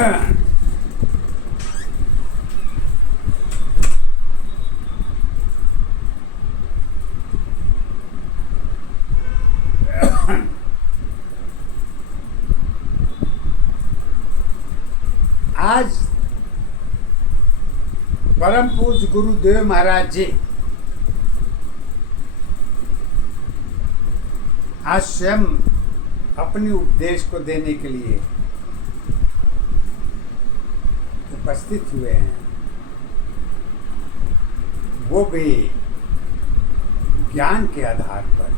आज परम पूज्य गुरुदेव महाराज जी आज स्वयं अपनी उपदेश को देने के लिए उपस्थित हुए हैं, वो भी ज्ञान के आधार पर।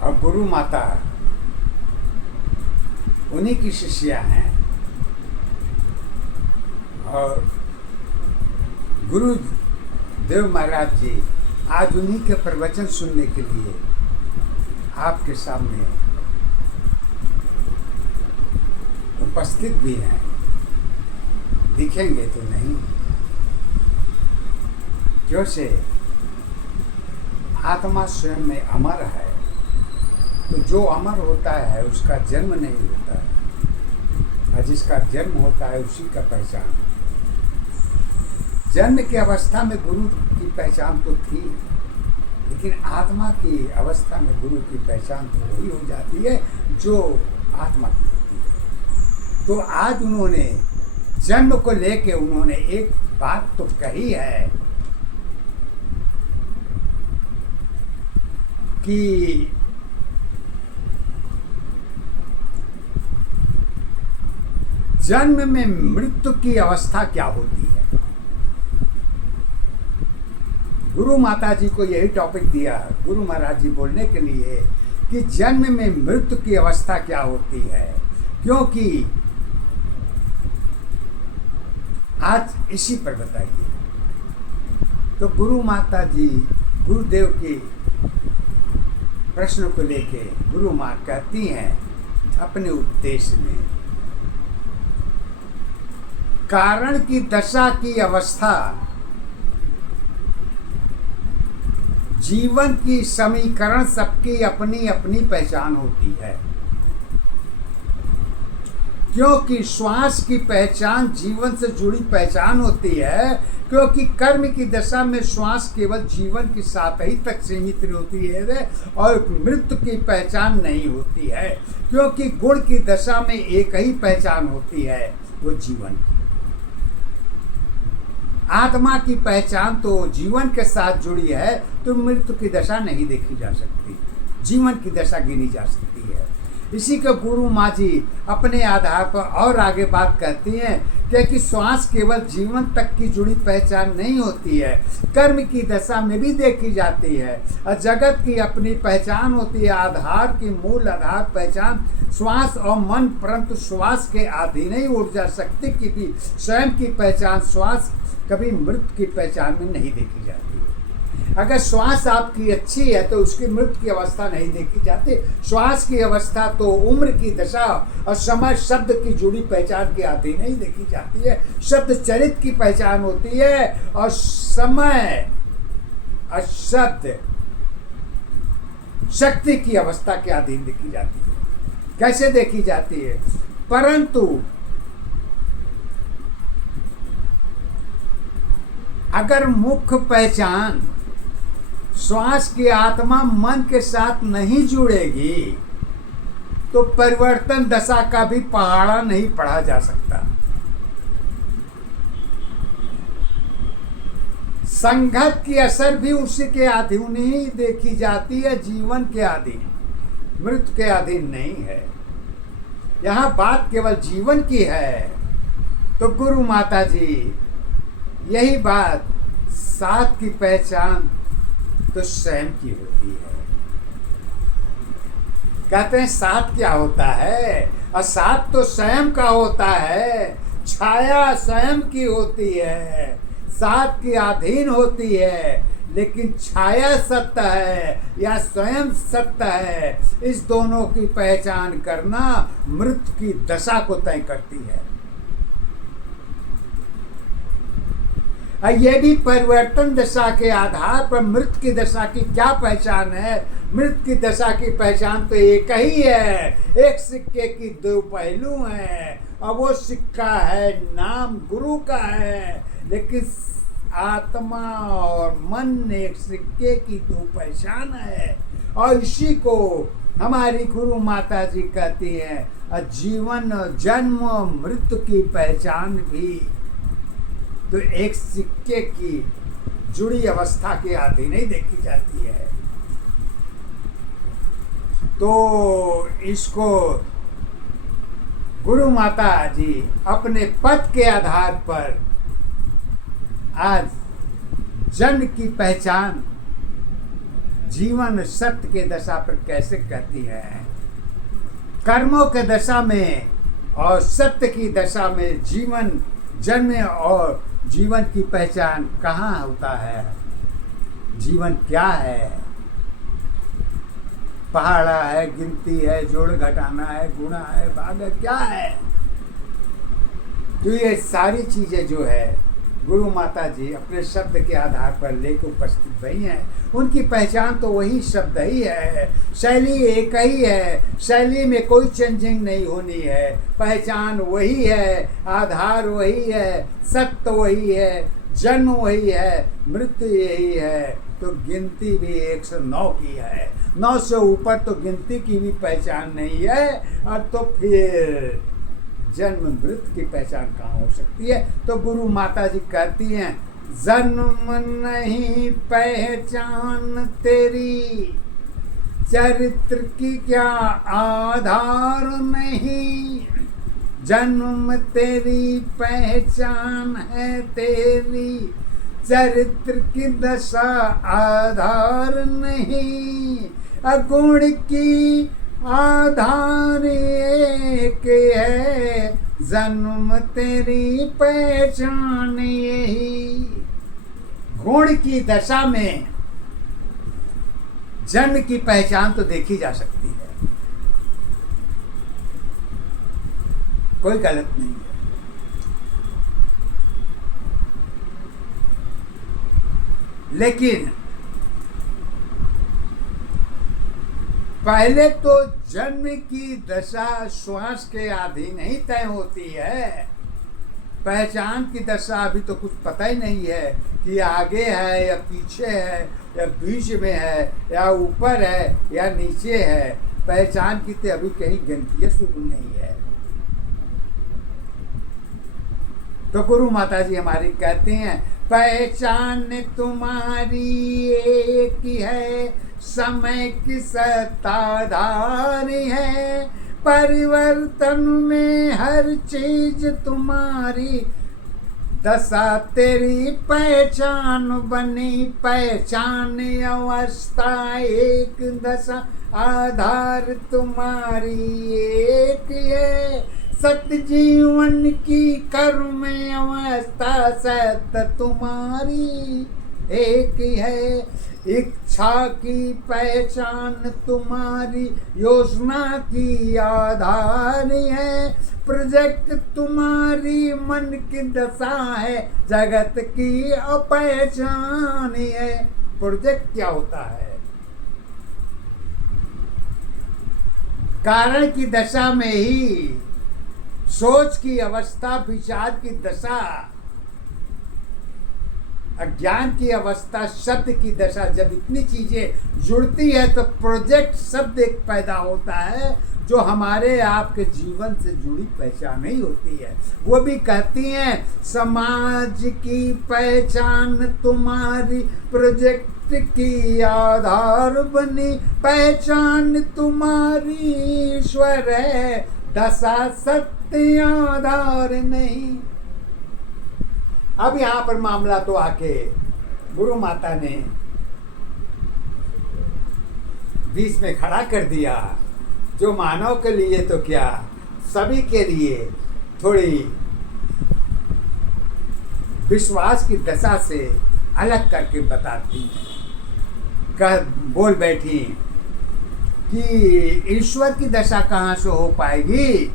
और गुरु माता उन्हीं की शिष्या हैं और गुरु देव महाराज जी आज उन्हीं के प्रवचन सुनने के लिए आपके सामने उपस्थित भी हैं। दिखेंगे तो नहीं, क्यों से आत्मा स्वयं में अमर है, तो जो अमर होता है उसका जन्म नहीं होता है, और जिसका जन्म होता है उसी का पहचान। जन्म की अवस्था में गुरु की पहचान तो थी, लेकिन आत्मा की अवस्था में गुरु की पहचान तो वही हो जाती है जो आत्मा की होती है। तो आज उन्होंने जन्म को लेके उन्होंने एक बात तो कही है कि जन्म में मृत्यु की अवस्था क्या होती है। गुरु माता जी को यही टॉपिक दिया गुरु महाराज जी बोलने के लिए कि जन्म में मृत्यु की अवस्था क्या होती है, क्योंकि आज इसी पर बताइए। तो गुरु माता जी गुरुदेव के प्रश्न को लेके गुरु माँ कहती हैं अपने उपदेश में, कारण की दशा की अवस्था जीवन की समीकरण सबकी अपनी अपनी पहचान होती है, क्योंकि श्वास की पहचान जीवन से जुड़ी पहचान होती है, क्योंकि कर्म की दशा में श्वास केवल जीवन के साथ ही तक सीमित होती है और मृत्यु की पहचान नहीं होती है, क्योंकि गुण की दशा में एक ही पहचान होती है, वो जीवन की। आत्मा की पहचान तो जीवन के साथ जुड़ी है, तो मृत्यु की दशा नहीं देखी जा सकती, जीवन की दशा गिनी जा सकती है। इसी को गुरु माँ जी अपने आधार पर और आगे बात कहती हैं, क्योंकि श्वास केवल जीवन तक की जुड़ी पहचान नहीं होती है, कर्म की दशा में भी देखी जाती है, और जगत की अपनी पहचान होती है। आधार की मूल आधार पहचान श्वास और मन, परंतु श्वास के अधीन ही ऊर्जा शक्ति की भी स्वयं की पहचान श्वास कभी मृत्यु की पहचान में नहीं देखी जाती है। अगर श्वास आपकी अच्छी है तो उसकी मृत्यु की अवस्था नहीं देखी जाती। श्वास की अवस्था तो उम्र की दशा और समय शब्द की जुड़ी पहचान के अधीन नहीं देखी जाती है। शब्द चरित्र की पहचान होती है और समय और शब्द शक्ति की अवस्था के अधीन देखी जाती है। कैसे देखी जाती है? परंतु अगर मुख्य पहचान श्वास की आत्मा मन के साथ नहीं जुड़ेगी तो परिवर्तन दशा का भी पहाड़ा नहीं पढ़ा जा सकता। संघत की असर भी उसी के अधीन ही देखी जाती है, जीवन के अधीन, मृत्यु के अधीन नहीं है। यहाँ बात केवल जीवन की है। तो गुरु माता जी यही बात सात की पहचान तो स्वयं की होती है। कहते हैं सात क्या होता है, और सात तो स्वयं का होता है। छाया स्वयं की होती है, सात की अधीन होती है, लेकिन छाया सत्य है या स्वयं सत्य है, इस दोनों की पहचान करना मृत्यु की दशा को तय करती है। ये भी परिवर्तन दशा के आधार पर मृत की दशा की क्या पहचान है? मृत की दशा की पहचान तो एक ही है, एक सिक्के की दो पहलू हैं, और वो सिक्का है नाम गुरु का है। लेकिन आत्मा और मन एक सिक्के की दो पहचान है, और इसी को हमारी गुरु माता जी कहती हैं जीवन जन्म मृत्यु की पहचान भी तो एक सिक्के की जुड़ी अवस्था के अधीन नहीं देखी जाती है। तो इसको गुरु माता जी अपने पद के आधार पर आज जन्म की पहचान जीवन सत्य के दशा पर कैसे कहती है। कर्मों के दशा में और सत्य की दशा में जीवन जन्म और जीवन की पहचान कहाँ होता है? जीवन क्या है? पहाड़ा है, गिनती है, जोड़ घटाना है, गुणा है, भाग है, क्या है? तो ये सारी चीजें जो है गुरु माता जी अपने शब्द के आधार पर लेकर उपस्थित भई हैं। उनकी पहचान तो वही शब्द ही है, शैली एक ही है, शैली में कोई चेंजिंग नहीं होनी है, पहचान वही है, आधार वही है, सत्य वही है, जन्म वही है, मृत्यु यही है। तो गिनती भी 109 की है, 9 से ऊपर तो गिनती की भी पहचान नहीं है, और तो फिर जन्म मृत्यु की पहचान कहाँ हो सकती है? तो गुरु माता जी कहती हैं जन्म नहीं पहचान तेरी, चरित्र की क्या आधार नहीं, जन्म तेरी पहचान है तेरी, चरित्र की दशा आधार नहीं, अगुण की आधार एक है, जन्म तेरी पहचान यही। गुण की दशा में जन्म की पहचान तो देखी जा सकती है, कोई गलत नहीं है, लेकिन पहले तो जन्म की दशा श्वास के अधीन ही तय होती है। पहचान की दशा अभी तो कुछ पता ही नहीं है कि आगे है या पीछे है या बीच में है या ऊपर है या नीचे है। पहचान की तो अभी कहीं गिनती शुरू नहीं है। तो गुरु माता जी हमारी कहती हैं पहचान तुम्हारी एक है, समय की सत्ताधार है, परिवर्तन में हर चीज तुम्हारी, दशा तेरी पहचान बनी, पहचान अवस्था एक, दशा आधार तुम्हारी एक है, सत्य जीवन की कर्म अवस्था सत्य तुम्हारी एक है, इच्छा की पहचान तुम्हारी, योजना की आधार है, प्रोजेक्ट तुम्हारी मन की दशा है, जगत की अपहचान है। प्रोजेक्ट क्या होता है? कारण की दशा में ही सोच की अवस्था, विचार की दशा, अज्ञान की अवस्था, सत्य की दशा, जब इतनी चीजें जुड़ती है तो प्रोजेक्ट शब्द एक पैदा होता है जो हमारे आपके जीवन से जुड़ी पहचान ही होती है। वो भी कहती हैं समाज की पहचान तुम्हारी, प्रोजेक्ट की आधार बनी, पहचान तुम्हारी ईश्वर है, दशा सत्य आधार नहीं। अब यहाँ पर मामला तो आके गुरु माता ने बीच में खड़ा कर दिया, जो मानव के लिए तो क्या सभी के लिए थोड़ी विश्वास की दशा से अलग करके बताती कह बोल बैठी कि ईश्वर की दशा कहाँ से हो पाएगी?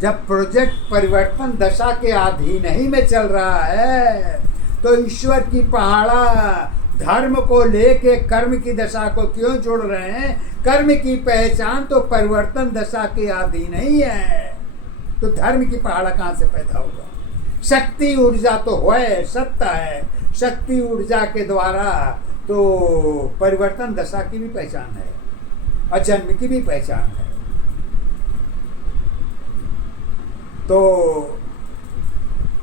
जब प्रोजेक्ट परिवर्तन दशा के अधीन ही में चल रहा है तो ईश्वर की पहाड़ा धर्म को लेके कर्म की दशा को क्यों जोड़ रहे हैं? कर्म की पहचान तो परिवर्तन दशा के अधीन ही है, तो धर्म की पहाड़ा कहाँ से पैदा होगा? शक्ति ऊर्जा तो है, सत्ता है, शक्ति ऊर्जा के द्वारा तो परिवर्तन दशा की भी पहचान है और जन्म की भी पहचान है। तो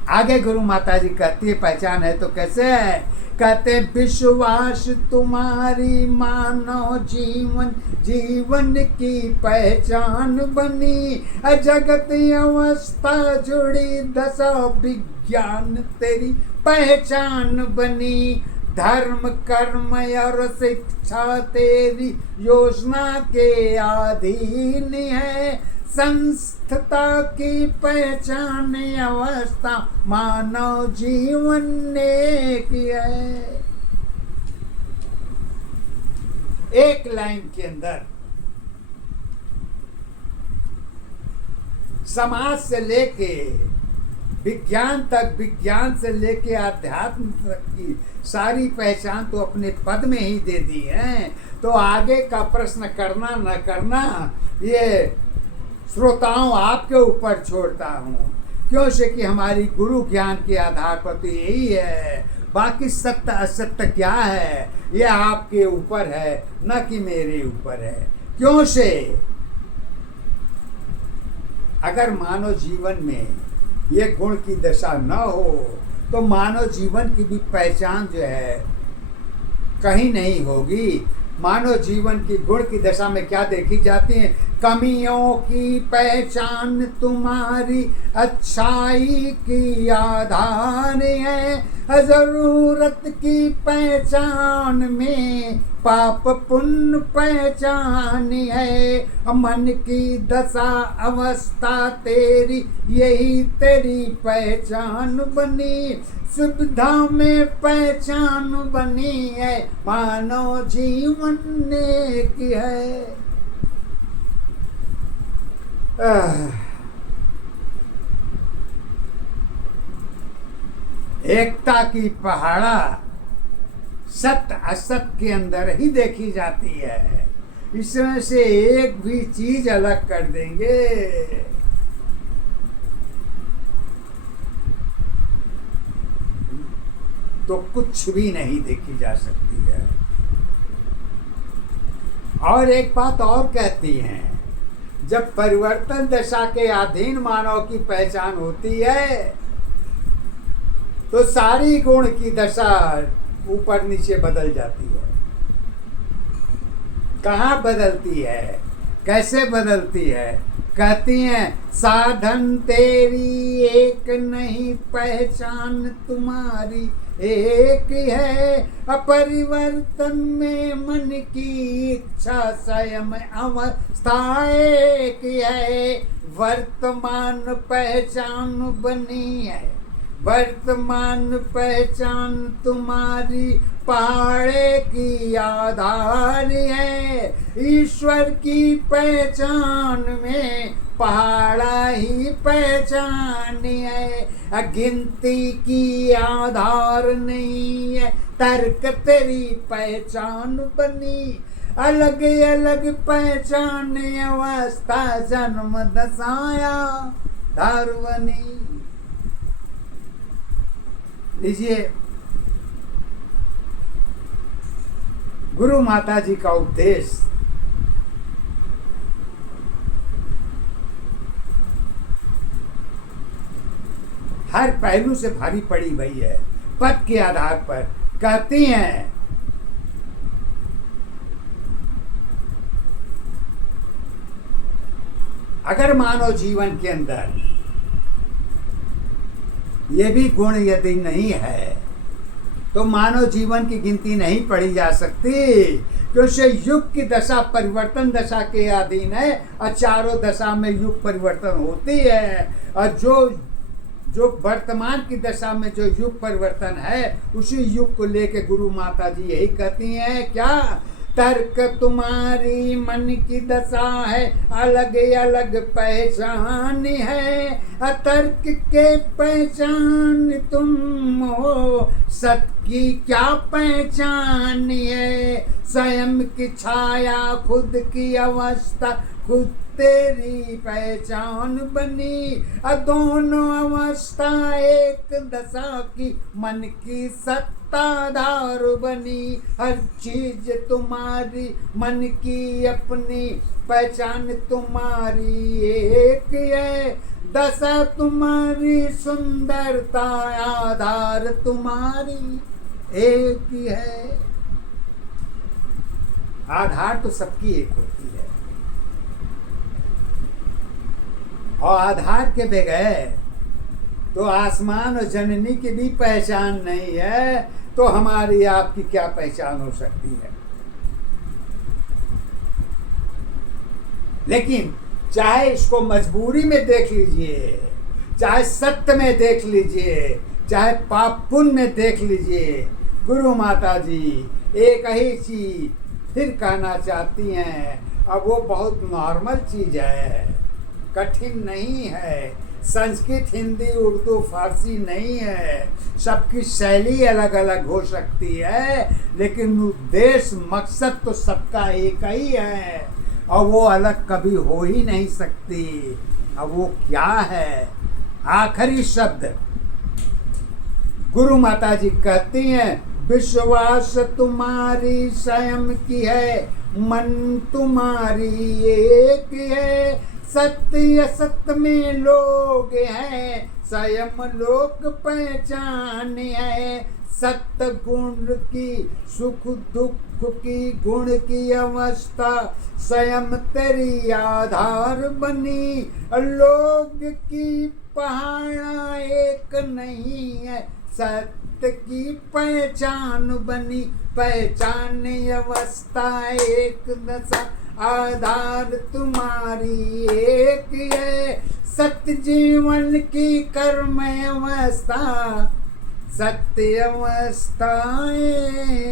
आगे गुरु माता जी कहती है पहचान है तो कैसे है? कहते विश्वास तुम्हारी मानो जीवन, जीवन की पहचान बनी, जगत अवस्था जुड़ी दशा विज्ञान तेरी पहचान बनी, धर्म कर्म और शिक्षा तेरी योजना के अधीन है, संस्थता की पहचान अवस्था मानव जीवन ने की है। एक लाइन के अंदर समाज से लेके विज्ञान तक, विज्ञान से लेके आध्यात्म तक की सारी पहचान तो अपने पद में ही दे दी है। तो आगे का प्रश्न करना न करना ये श्रोताओं आपके ऊपर छोड़ता हूँ, क्यों से कि हमारी गुरु ज्ञान के आधार पर तो यही है। बाकी सत्य असत्य क्या है ये आपके ऊपर है, न कि मेरे ऊपर है। क्यों से अगर मानव जीवन में ये गुण की दशा न हो तो मानव जीवन की भी पहचान जो है कहीं नहीं होगी। मानव जीवन की गुण की दशा में क्या देखी जाती है? कमियों की पहचान तुम्हारी अच्छाई की आधार है, जरूरत की पहचान में पाप पुण्य पहचान है, मन की दशा अवस्था तेरी यही तेरी पहचान बनी, सुविधा में पहचान बनी है, मानव जीवन ने की है। एकता की पहाड़ा सत्य असत के अंदर ही देखी जाती है। इसमें से एक भी चीज अलग कर देंगे तो कुछ भी नहीं देखी जा सकती है। और एक बात और कहती हैं, जब परिवर्तन दशा के अधीन मानव की पहचान होती है तो सारी गुण की दशा ऊपर नीचे बदल जाती है। कहाँ बदलती है, कैसे बदलती है? कहती हैं साधन तेरी एक नहीं, पहचान तुम्हारी एक है, अपरिवर्तन में मन की इच्छा स्वयं अवस्था एक है, वर्तमान पहचान बनी है, वर्तमान पहचान तुम्हारी पहाड़े की आधार है, ईश्वर की पहचान में पहाड़ा ही पहचान है, गिनती की आधार नहीं है, तर्क तेरी पहचान बनी, अलग अलग पहचान अवस्था जन्म दशाया धार बनी। लीजिए गुरु माता जी का उपदेश हर पहलू से भारी पड़ी हुई है। पद के आधार पर कहती हैं अगर मानव जीवन के अंदर ये भी गुण यदि नहीं है तो मानव जीवन की गिनती नहीं पढ़ी जा सकती, क्योंकि युग की दशा परिवर्तन दशा के अधीन है और चारों दशा में युग परिवर्तन होती है। और जो वर्तमान की दशा में जो युग परिवर्तन है उसी युग को लेके गुरु माता जी यही कहती हैं क्या तर्क तुम्हारी मन की दशा है, अलग अलग पहचान है। अतर्क के पहचान तुम हो, सत की क्या पहचान है। स्वयं की छाया खुद की अवस्था, खुद तेरी पहचान बनी। दोनों अवस्था एक दशा की, मन की सत्ताधार बनी। हर चीज तुम्हारी मन की अपनी, पहचान तुम्हारी एक है। दशा तुम्हारी सुंदरता, आधार तुम्हारी एक ही है। आधार तो सबकी एक होती है, और आधार के बगैर तो आसमान और जननी की भी पहचान नहीं है, तो हमारी आपकी क्या पहचान हो सकती है। लेकिन चाहे इसको मजबूरी में देख लीजिए, चाहे सत्य में देख लीजिए, चाहे पाप पुण्य में देख लीजिए, गुरु माता जी एक ही चीज फिर कहना चाहती हैं। अब वो बहुत नॉर्मल चीज है, कठिन नहीं है। संस्कृत, हिंदी, उर्दू, फारसी नहीं है। सबकी शैली अलग अलग हो सकती है, लेकिन उद्देश्य मकसद तो सबका एक ही है, और वो अलग कभी हो ही नहीं सकती। अब वो क्या है? आखिरी शब्द गुरु माता जी कहती हैं, विश्वास तुम्हारी स्वयं की है, मन तुम्हारी एक है। सत्य असत्य में लोग हैं, स्वयं लोक पहचान है। सत्य गुण की, सुख दुख की, गुण की अवस्था स्वयं तेरी आधार बनी। लोग की पहाड़ा एक नहीं है, सत्य की पहचान बनी। पहचान अवस्था एक दशा, आधार तुम्हारी एक है। सत्य जीवन की कर्म अवस्था, सत्य अवस्थाएं